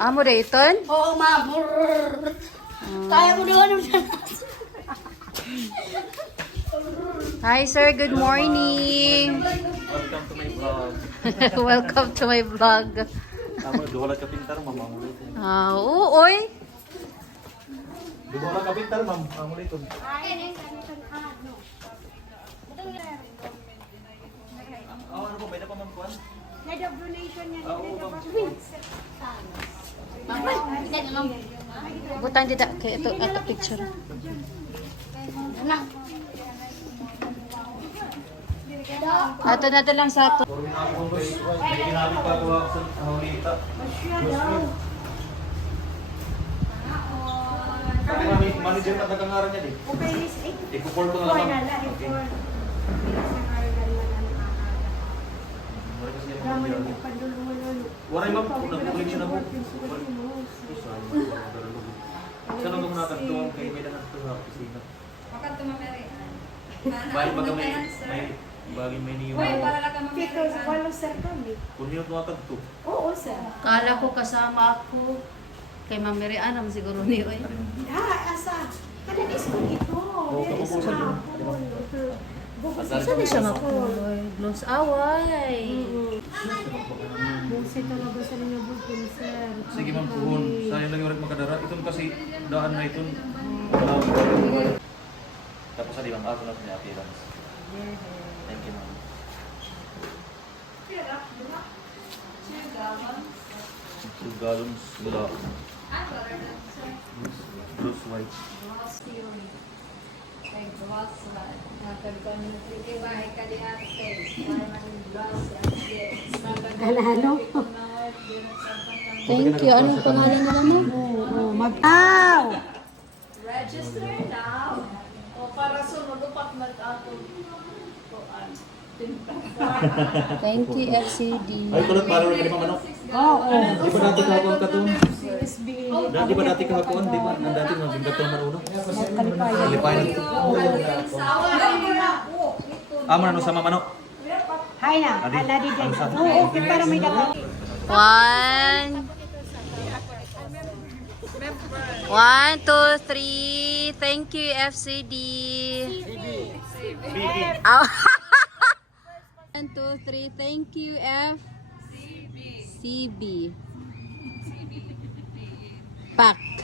Amo dayton? Oo, ma'am. Kaya mo doon. Hi sir, good morning. Welcome to my vlog. Welcome to my vlog. Tama, duwala ka pintar, ma'am. Oo, oy. Duwala ka pintar, ma'am. Ang ulit. Ano po, may na pa, ma'am, kuwan? donation niya. Butang dito kay ito ato picture. Ato na to lang sa ato. May ginamit pa gawa sa Haulita. Kami manager na nagangaran niya, eh. Ipuport ko na lang, ma'am. Okay. Waray, ma'am, kung nag-click siya na mo. Saan ang gumunatan ito ang kay may lahat ito sa opisina? Makan tumamere. Bahay baga may bagay may niyo. Because walo sir kami. Kung niyo tumatag ito. Oo, sir. Kala ko kasama ako kay Ma'am Mary Ann siguro ni oy. Asa? Kananis ko ito. Very small. Saan siya mapuloy? Blows away. Busi talaga sa ninyo bukong, sir. Sige, ma'am, puhon. Sayang lang yung rin makadara. Itong kasi daan na itong tapos sa limang ato na sa niya appearance. Thank you, ma'am. Two gallons gula. Bruce white. Halo. Thank you. Anong pangalan mo naman? Oo, mag-aw! Register now. O para sumudupat mag-ato. Thank you FCD. Ay, kulot para rin ka manok. Oo. Di ba dati kahapon ka to? Di ba dati kahapon? Di ba? Ang dati mga bingkat ng marunong? Kalipayan ito. Amo na no sama manok. Hay na, Adi, ala di dyan. ano sa- Oo, okay, para may dalaw. 1, 1, 2, 3. Thank you FCD. Oh. 1, 2, 3. Thank you FCB. Pack.